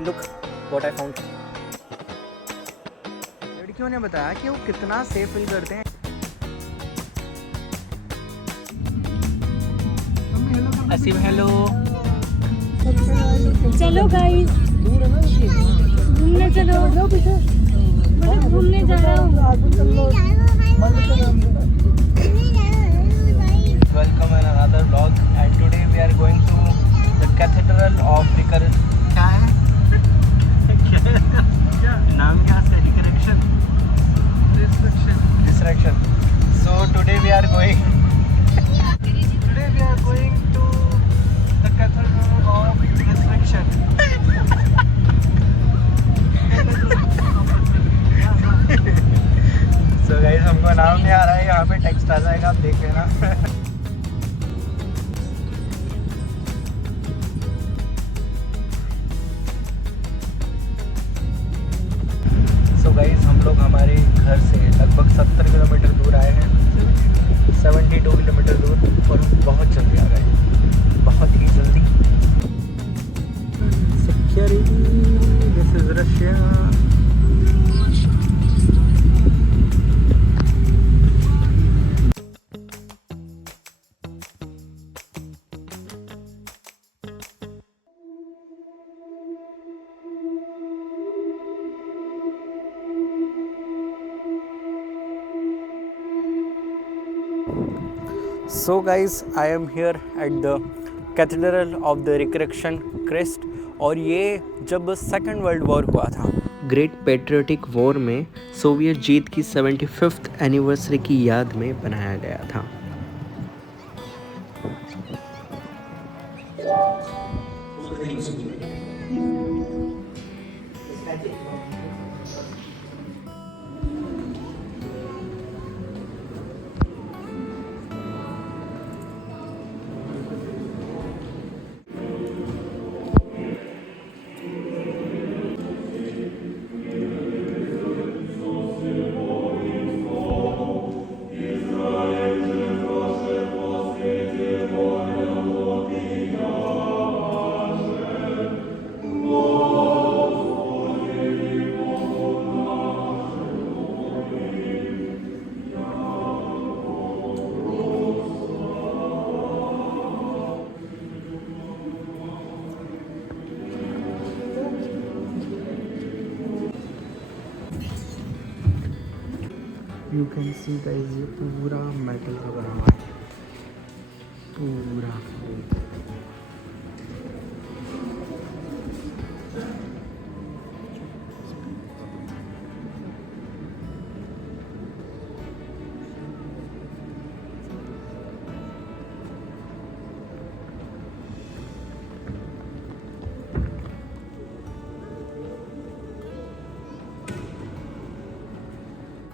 Look what I found. लड़कियों ने बताया कि वो कितना सेफ फील करते हैं। असीम हेलो। चलो गाइस घूमने चलो, मतलब घूमने जा रहा हूँ। Welcome in another vlog and today we are going to the cathedral of क्या है नाम क्या है? Resurrection. So today we are going to the cathedral of resurrection. So guys हमको नाम नहीं आ रहा है, यहाँ पे टेक्स्ट आ जाएगा, आप देख लेना। सो गाइस हम लोग हमारे घर से लगभग 70 किलोमीटर दूर आए हैं, 72 किलोमीटर दूर, और हम बहुत जल्दी आ गए, बहुत ही जल्दी। Security, this is Russia. So guys, I am here at the Cathedral of the Resurrection Christ, और ये जब सेकेंड वर्ल्ड वॉर हुआ था, ग्रेट पेट्रियोटिक वॉर में सोवियत जीत की 75th एनिवर्सरी की याद में बनाया गया था। यू कैन सी गाइस, ये पूरा मेटल का बना हुआ है, पूरा।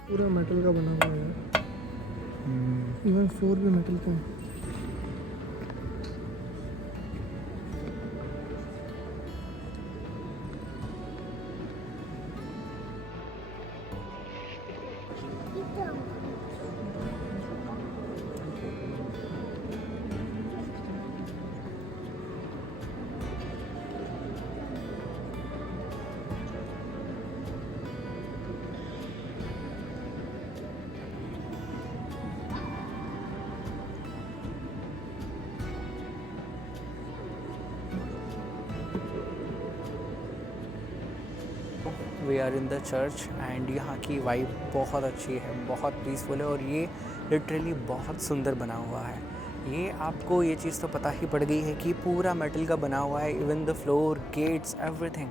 पूरा मेटल का बना हुआ है, इवन फ्लोर भी मेटल का है। We are in the church and यहाँ की वाइब बहुत अच्छी है, बहुत पीसफुल है, और ये लिटरली बहुत सुंदर बना हुआ है। ये आपको ये चीज़ तो पता ही पड़ गई है कि पूरा मेटल का बना हुआ है, even the floor, gates, everything,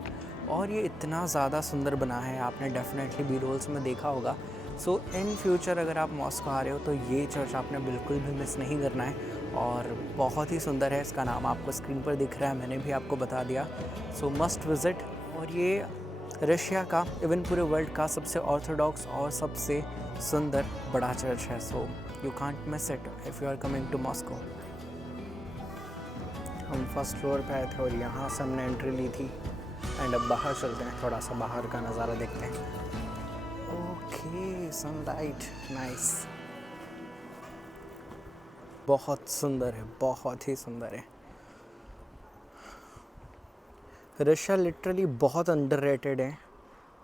और ये इतना ज़्यादा सुंदर बना है, आपने डेफिनेटली बी रोल्स में देखा होगा। सो इन फ्यूचर अगर आप मॉस्को आ रहे हो तो ये चर्च आपने बिल्कुल भी मिस नहीं करना है, और बहुत ही सुंदर है। इसका नाम आपको स्क्रीन पर दिख रहा है, मैंने भी आपको बता दिया। सो मस्ट विज़िट। और ये रशिया का, इवन पूरे वर्ल्ड का सबसे ऑर्थोडॉक्स और सबसे सुंदर बड़ा चर्च है। So you can't miss it if you are coming to Moscow. हम फर्स्ट फ्लोर पे आए थे और यहाँ से हमने एंट्री ली थी, एंड अब बाहर चलते हैं, थोड़ा सा बाहर का नज़ारा देखते हैं। ओके, सनलाइट, नाइस, बहुत सुंदर है, बहुत ही सुंदर है। रशिया लिटरली बहुत अंडररेटेड है,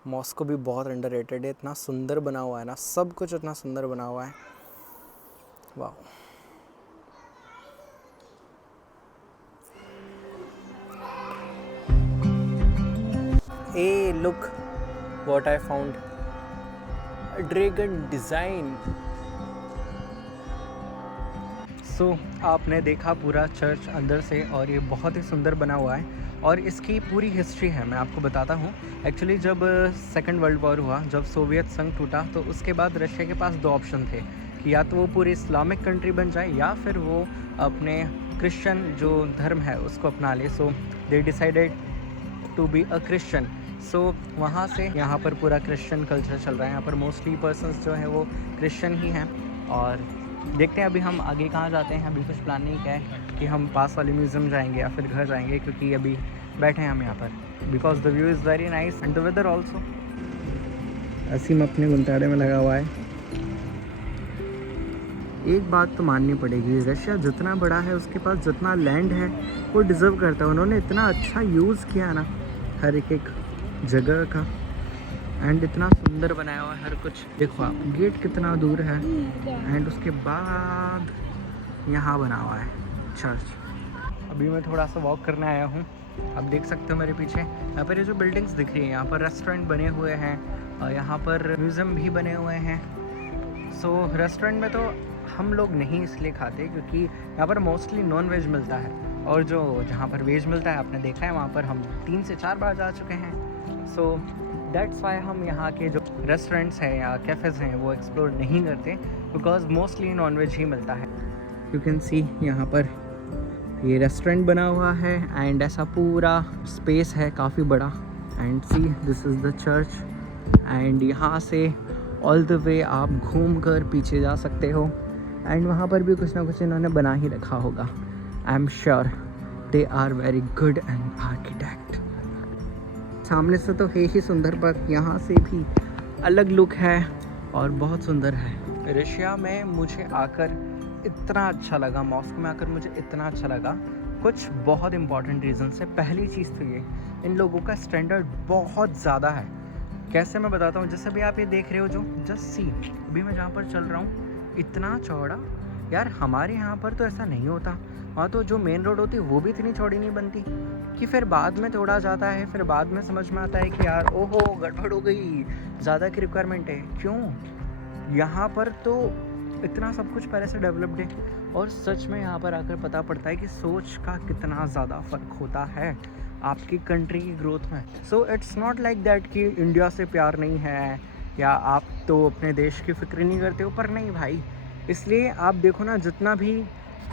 मॉस्को भी बहुत अंडररेटेड है। इतना सुंदर बना हुआ है ना, सब कुछ इतना सुंदर बना हुआ है, वाह। A look what I found, dragon design. So आपने देखा पूरा चर्च अंदर से, और ये बहुत ही सुंदर बना हुआ है। और इसकी पूरी हिस्ट्री है, मैं आपको बताता हूँ। एक्चुअली जब सेकंड वर्ल्ड वॉर हुआ, जब सोवियत संघ टूटा, तो उसके बाद रशिया के पास 2 ऑप्शन थे कि या तो वो पूरी इस्लामिक कंट्री बन जाए या फिर वो अपने क्रिश्चियन जो धर्म है उसको अपना ले। So they decided to be a Christian. So वहाँ से यहाँ पर पूरा क्रिश्चियन कल्चर चल रहा है। यहाँ पर मोस्टली पर्सन्स जो हैं वो क्रिश्चियन ही हैं। और देखते हैं अभी हम आगे कहाँ जाते हैं। अभी कुछ प्लान नहीं किया है कि हम पास वाले म्यूज़ियम जाएंगे या फिर घर जाएंगे, क्योंकि अभी बैठे हैं हम यहाँ पर because the view is very nice and the weather also. Aseem अपने गुंताड़े में लगा हुआ है। एक बात तो माननी पड़ेगी, रशिया जितना बड़ा है उसके पास जितना लैंड है वो डिज़र्व करता है। उन्होंने इतना अच्छा यूज़ किया ना हर एक जगह का, एंड इतना सुंदर बनाया हुआ है हर कुछ। देखो आप, गेट कितना दूर है एंड उसके बाद यहाँ बना हुआ है चर्च। अभी मैं थोड़ा सा वॉक करने आया हूँ, आप देख सकते हो मेरे पीछे। यहाँ पर ये जो बिल्डिंग्स दिख रही हैं, यहाँ पर रेस्टोरेंट बने हुए हैं और यहाँ पर म्यूज़ियम भी बने हुए हैं। सो रेस्टोरेंट में तो हम लोग नहीं इसलिए खाते क्योंकि यहाँ पर मोस्टली नॉन वेज मिलता है, और जो जहाँ पर वेज मिलता है आपने देखा है, वहाँ पर हम 3 से 4 बार जा चुके हैं। सो दैट्स वाई हम यहाँ के जो रेस्टोरेंट्स हैं या कैफ़ेज़ हैं वो एक्सप्लोर नहीं करते, बिकॉज मोस्टली नॉन वेज ही मिलता है। यू कैन सी यहाँ पर ये रेस्टोरेंट बना हुआ है एंड ऐसा पूरा स्पेस है काफ़ी बड़ा। And see this is the church, and यहाँ से ऑल द वे आप घूम कर पीछे जा सकते हो। एंड वहाँ पर भी कुछ ना कुछ इन्होंने बना ही रखा होगा। I am sure they are very good and architect. सामने से तो है ही सुंदर, पर यहाँ से भी अलग लुक है और बहुत सुंदर है। रशिया में मुझे आकर इतना अच्छा लगा, मॉस्को में आकर मुझे इतना अच्छा लगा, कुछ बहुत इंपॉर्टेंट रीज़न से। पहली चीज़ तो ये, इन लोगों का स्टैंडर्ड बहुत ज़्यादा है। कैसे मैं बताता हूँ, जैसे भी आप ये देख रहे हो, जो जस्ट सी अभी मैं जहाँ पर चल रहा हूँ इतना चौड़ा, यार हमारे यहाँ पर तो ऐसा नहीं होता। वहाँ तो जो मेन रोड होती है वो भी इतनी चौड़ी नहीं बनती, कि फिर बाद में तोड़ा जाता है, फिर बाद में समझ में आता है कि यार ओहो गड़बड़ हो गई, ज़्यादा की रिक्वायरमेंट है। क्यों? यहाँ पर तो इतना सब कुछ पहले से डेवलप्ड है, और सच में यहाँ पर आकर पता पड़ता है कि सोच का कितना ज़्यादा फ़र्क होता है आपकी कंट्री की ग्रोथ में। So it's not like that कि इंडिया से प्यार नहीं है या आप तो अपने देश की फिक्र नहीं करते हो, पर नहीं भाई। इसलिए आप देखो ना, जितना भी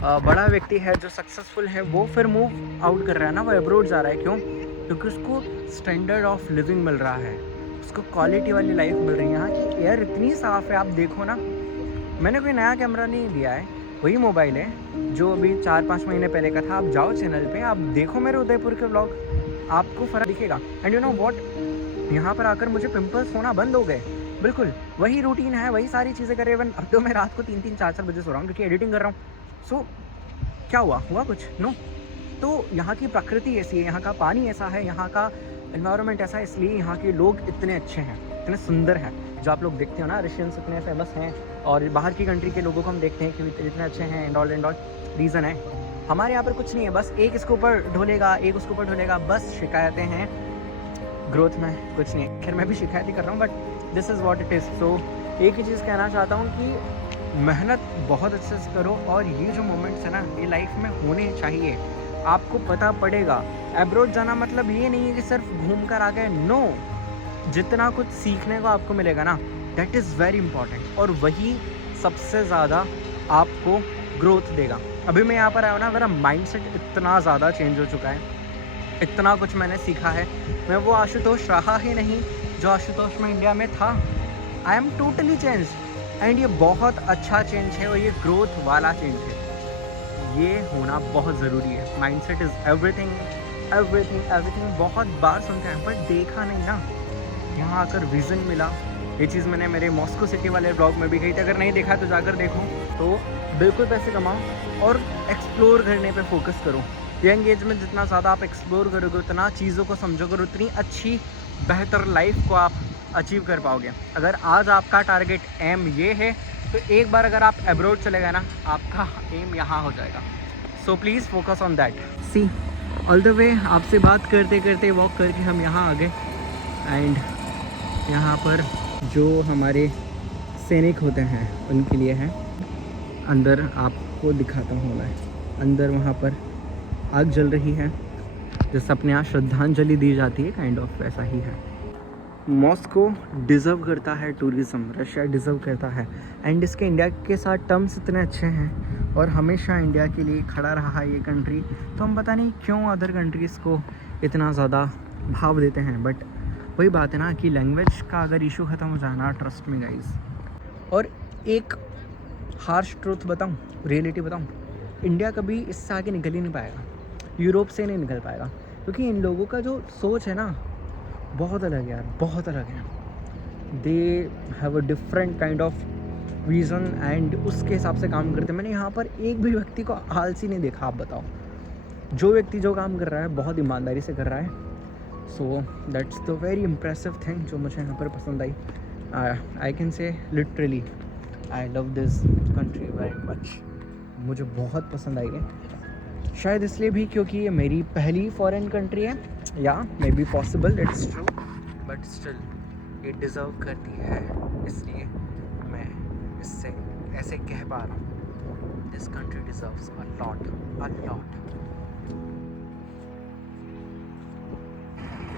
बड़ा व्यक्ति है जो सक्सेसफुल है वो फिर मूव आउट कर रहा है ना, वो अब्रॉड जा रहा है। क्यों? क्योंकि उसको स्टैंडर्ड ऑफ लिविंग मिल रहा है, उसको क्वालिटी वाली लाइफ मिल रही है। यहाँ की एयर इतनी साफ़ है, आप देखो ना। मैंने कोई नया कैमरा नहीं लिया है, वही मोबाइल है जो अभी 4-5 महीने पहले का था। आप जाओ चैनल पे, आप देखो मेरे उदयपुर के व्लॉग, आपको फ़र्क दिखेगा। एंड यू नो व्हाट, यहाँ पर आकर मुझे पिंपल्स होना बंद हो गए। बिल्कुल वही रूटीन है, वही सारी चीज़ें कर रहे हैं। अब तो मैं रात को 3-3, 4-4 बजे सो रहा हूँ क्योंकि एडिटिंग कर रहा हूँ। सो क्या हुआ कुछ? नो। तो यहाँ की प्रकृति ऐसी है, यहाँ का पानी ऐसा है, यहाँ का एनवायरनमेंट ऐसा है, इसलिए यहाँ के लोग इतने अच्छे हैं, इतने सुंदर हैं। जो आप लोग देखते हो ना, रशियंस इतने फेमस हैं, और बाहर की कंट्री के लोगों को हम देखते हैं कि इतने अच्छे हैं। एंड ऑल रीज़न है। हमारे यहाँ पर कुछ नहीं है, बस एक इसके ऊपर ढोलेगा, एक उसके ऊपर ढोलेगा, बस शिकायतें हैं। ग्रोथ में कुछ नहीं है। खैर मैं भी शिकायत ही कर रहा हूँ, but this is what it is. So एक ही चीज़ कहना चाहता हूँ कि मेहनत बहुत अच्छे से करो, और ये जो मोमेंट्स है ना, ये लाइफ में होने चाहिए। आपको पता पड़ेगा, अब्रॉड जाना मतलब ये नहीं है कि सिर्फ घूम कर आ गए। नो, जितना कुछ सीखने को आपको मिलेगा ना, दैट इज़ वेरी इंपॉर्टेंट, और वही सबसे ज़्यादा आपको ग्रोथ देगा। अभी मैं यहाँ पर आया हूँ ना, मेरा माइंडसेट इतना ज़्यादा चेंज हो चुका है, इतना कुछ मैंने सीखा है। मैं वो आशुतोष रहा ही नहीं जो आशुतोष में इंडिया में था। I am totally change, and ये बहुत अच्छा चेंज है, और ये ग्रोथ वाला चेंज है। ये होना बहुत ज़रूरी है। Mindset is everything, everything, everything. बहुत बार सुनते हैं पर देखा नहीं ना। यहाँ आकर विज़न मिला। ये चीज़ मैंने मेरे मॉस्को सिटी वाले ब्लॉग में भी कही थी। अगर नहीं देखा तो जाकर देखो। तो बिल्कुल पैसे कमाओ और एक्सप्लोर करने पे फोकस करो। यंग एज में जितना ज़्यादा आप एक्सप्लोर करोगे, उतना चीज़ों को समझोगे और उतनी अच्छी बेहतर लाइफ को आप अचीव कर पाओगे। अगर आज आपका टारगेट एम ये है तो एक बार अगर आप एब्रॉड चले गए ना, आपका एम यहाँ हो जाएगा। So please focus on that. See all the way आपसे बात करते करते वॉक करके हम यहाँ आ गए। एंड यहाँ पर जो हमारे सैनिक होते हैं उनके लिए है। अंदर आपको दिखाता हूँ मैं, अंदर वहाँ पर आग जल रही है, जैसे अपने यहाँ श्रद्धांजलि दी जाती है, काइंड ऑफ वैसा ही है। मॉस्को डिज़र्व करता है टूरिज़्म, रशिया डिज़र्व करता है। एंड इसके इंडिया के साथ टर्म्स इतने अच्छे हैं और हमेशा इंडिया के लिए खड़ा रहा ये कंट्री। तो हम पता नहीं क्यों अदर कंट्रीज़ को इतना ज़्यादा भाव देते हैं, बट वही बात है ना कि लैंग्वेज का अगर इशू ख़त्म हो जाना, ट्रस्ट में गाइस। और एक हार्श ट्रूथ बताऊँ, रियलिटी बताऊँ, इंडिया कभी इससे आगे निकल ही नहीं पाएगा, यूरोप से नहीं निकल पाएगा, क्योंकि इन लोगों का जो सोच है ना बहुत अलग है यार, बहुत अलग है। They have a different kind of vision and उसके हिसाब से काम करते हैं। मैंने यहाँ पर एक भी व्यक्ति को आलसी नहीं देखा। आप बताओ, जो व्यक्ति जो काम कर रहा है बहुत ईमानदारी से कर रहा है। So that's the very impressive thing जो मुझे यहाँ पर पसंद आई। I can say literally I love this country very much. मुझे बहुत पसंद आई है, शायद इसलिए भी क्योंकि ये मेरी पहली फॉरेन कंट्री है, या may be possible, it's true, but still ये डिज़र्व करती है, इसलिए मैं इससे ऐसे कह पा रहा हूँ, this country deserves a lot, a lot.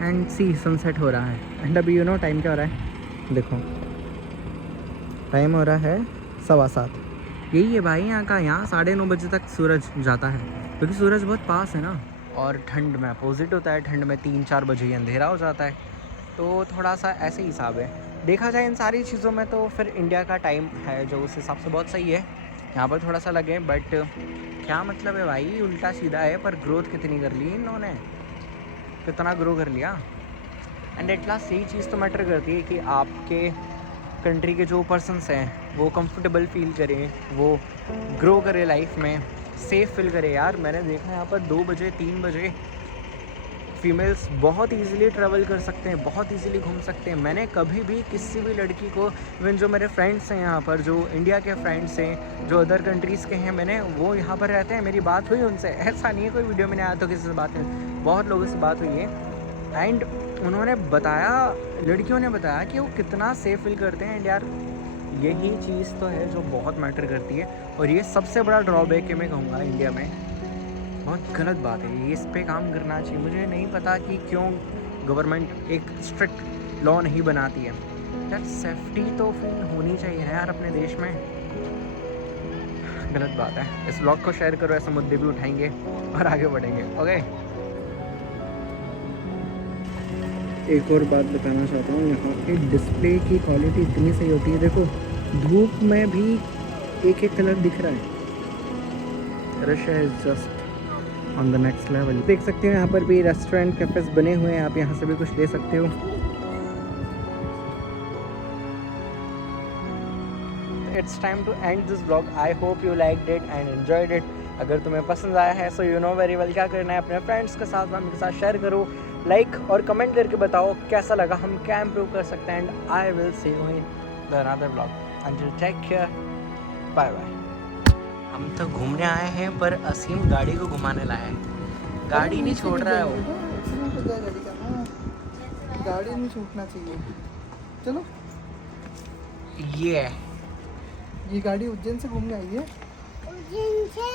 And see sunset हो रहा है। एंड अभी यू नो टाइम क्या हो रहा है, देखो टाइम हो रहा है 7:15। यही है भाई यहाँ का, यहाँ 9:30 बजे तक सूरज जाता है, क्योंकि सूरज बहुत पास है ना। और ठंड में अपोजिट होता है, ठंड में 3-4 बजे ही अंधेरा हो जाता है, तो थोड़ा सा ऐसे हिसाब है। देखा जाए इन सारी चीज़ों में तो फिर इंडिया का टाइम है जो उस हिसाब से बहुत सही है। यहाँ पर थोड़ा सा लगे, बट क्या मतलब है भाई, उल्टा सीधा है। पर ग्रोथ कितनी कर ली इन्होंने, कितना ग्रो कर लिया। एंड एट लास्ट यही चीज़ तो मैटर करती है कि आपके कंट्री के जो पर्सन्स हैं वो कंफर्टेबल फील करें, वो ग्रो करें लाइफ में, सेफ़ फील करें। यार मैंने देखा यहाँ पर 2 बजे 3 बजे फीमेल्स बहुत इजीली ट्रैवल कर सकते हैं, बहुत इजीली घूम सकते हैं। मैंने कभी भी किसी भी लड़की को, इवन जो मेरे फ्रेंड्स हैं यहाँ पर, जो इंडिया के फ्रेंड्स हैं, जो अदर कंट्रीज़ के हैं, मैंने वो यहाँ पर रहते हैं, मेरी बात हुई उनसे। ऐसा नहीं है कोई वीडियो में नहीं आया तो किसी से बात नहीं, बहुत लोगों से बात हुई है। एंड उन्होंने बताया, लड़कियों ने बताया कि वो कितना सेफ़ फील करते हैं। एंड यार यही चीज़ तो है जो बहुत मैटर करती है, और ये सबसे बड़ा ड्रॉबैक है मैं कहूँगा इंडिया में। बहुत गलत बात है ये, इस पे काम करना चाहिए। मुझे नहीं पता कि क्यों गवर्नमेंट एक स्ट्रिक्ट लॉ नहीं बनाती है यार। सेफ्टी तो फील होनी चाहिए ना यार अपने देश में। गलत बात है। इस ब्लॉग को शेयर करो, ऐसे मुद्दे भी उठाएंगे और आगे बढ़ेंगे। ओके, एक और बात बताना चाहता हूँ, यहाँ के डिस्प्ले की क्वालिटी इतनी सही होती है। देखो धूप में भी एक एक कलर दिख रहा है। Russia is just on the next level. देख सकते हो यहाँ पर भी रेस्टोरेंट कैफेज बने हुए हैं, आप यहाँ से भी कुछ ले सकते हो। It's time to end this blog. I hope you liked it and enjoyed it. अगर तुम्हें पसंद आया है so you know very well क्या करना है, अपने फ्रेंड्स के साथ, फैमिली के साथ शेयर करो, लाइक और कमेंट करके बताओ कैसा लगा, हम क्या इम्प्रूव कर सकते हैं। And I will see you in the another blog. Until take care, bye bye. हम तो घूमने आए हैं पर असीम गाड़ी को घुमाने लाए हैं। गाड़ी नहीं छोड़ रहा है वो। गाड़ी नहीं छूटना चाहिए। चलो, ये गाड़ी उज्जैन से घूमने आई है। उज्जैन से